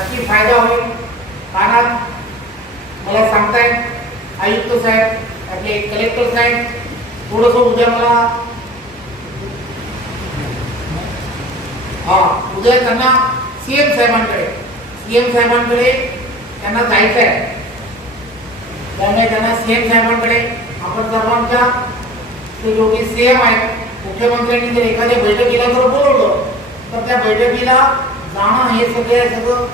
नक्की फायदा होईल. कानात मला सांगतायत आयुक्त साहेब आपले कलेक्टर साहेब थोडंसं उद्या मला हा उद्या त्यांना सीएम साहेबांकडे सीएम साहेबांकडे त्यांना जायचं आहे त्यामुळे त्यांना सीएम साहेबांकडे आपण सर्वांच्या ते सी सीएम आहेत. मुख्यमंत्र्यांनी जर एखाद्या बैठकीला जर बोलवलं तर त्या बैठकीला जाणं हे सगळं सगळं.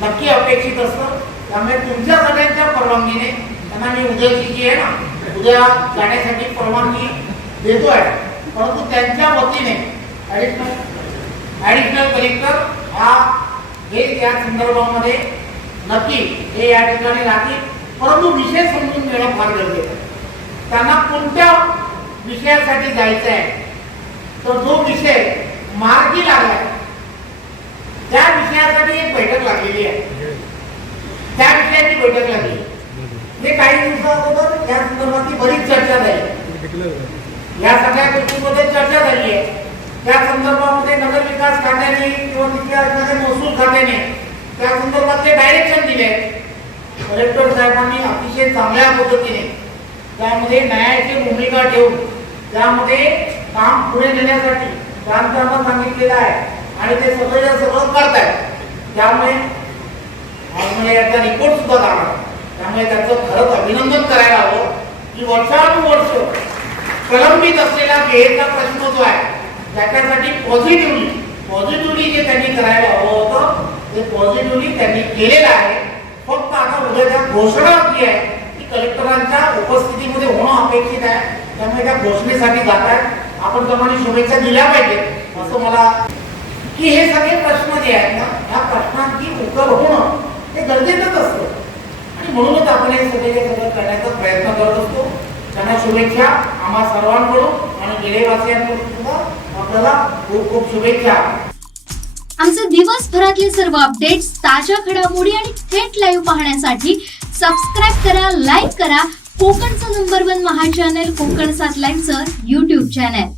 नक्की अपेक्षित असतं. त्यामुळे तुमच्या सगळ्यांच्या परवानगीने त्यांना मी उद्याची जी आहे ना उद्या जाण्यासाठी परवानगी देतो आहे परंतु त्यांच्या वतीने ॲडिशनल ॲडिशनल कलेक्टर हा हे या संदर्भामध्ये नक्की हे या ठिकाणी राहतील. परंतु विषय समजून घेणं फार गरजेचं आहे. त्यांना कोणत्या विषयासाठी जायचं आहे तर जो विषय मार्गी लागलाय त्या विषयासाठी एक बैठक लागलेली आहे. त्या विषयाची बैठक लागली. हे काही दिवसा या संदर्भातली बरीच चर्चा झाली. या सगळ्या गोष्टींमध्ये चर्चा झाली आहे. त्या संदर्भामध्ये नगर विकास खात्याने किंवा तिथल्या असणाऱ्या महसूल खात्याने त्या संदर्भातले डायरेक्शन दिले. कलेक्टर साहेबांनी अतिशय चांगल्या पद्धतीने त्यामध्ये न्यायाची भूमिका ठेवून त्यामध्ये काम पुढे नेण्यासाठी काम त्यांना सांगितलेलं आहे. आणि ते सगळं सगळं करतायत. त्यामुळे आज याचा रिपोर्ट सुद्धा जाणार त्यामुळे त्याचं खरंच अभिनंदन करायला हवं की वर्षानुवर्ष प्रलंबित असलेला गेटचा प्रश्न जो आहे त्याच्यासाठी पॉझिटिव्हली पॉझिटिव्हली जे त्यांनी करायला हवं होतं ते पॉझिटिव्हली त्यांनी केलेलं आहे. फक्त आता उद्याच्या घोषणा जी आहे ती कलेक्टरांच्या उपस्थितीमध्ये होणं अपेक्षित आहे. त्यामुळे त्या घोषणेसाठी जात आहेत आपण प्रमाणे शुभेच्छा दिल्या पाहिजे असं मला की हे सगळे प्रश्न जे आहेत ना ह्या प्रश्नांची उत्तर होणं हे गरजेचंच असतं. आणि म्हणूनच आपण हे सगळे सगळं करण्याचा प्रयत्न करत असतो. त्यांना शुभेच्छा. आम्हा सर्वांकडून आणि गेलेवासियांकडून सुद्धा आपल्याला खूप खूप शुभेच्छा. आमचे दिवसभरातले सर्व अपडेट्स ताज्या घडामोडी आणि थेट लाईव्ह पाहण्यासाठी सबस्क्राईब करा लाईक करा. कोकणचं नंबर वन महा चॅनल कोकण सात लाईनचं युट्यूब चॅनल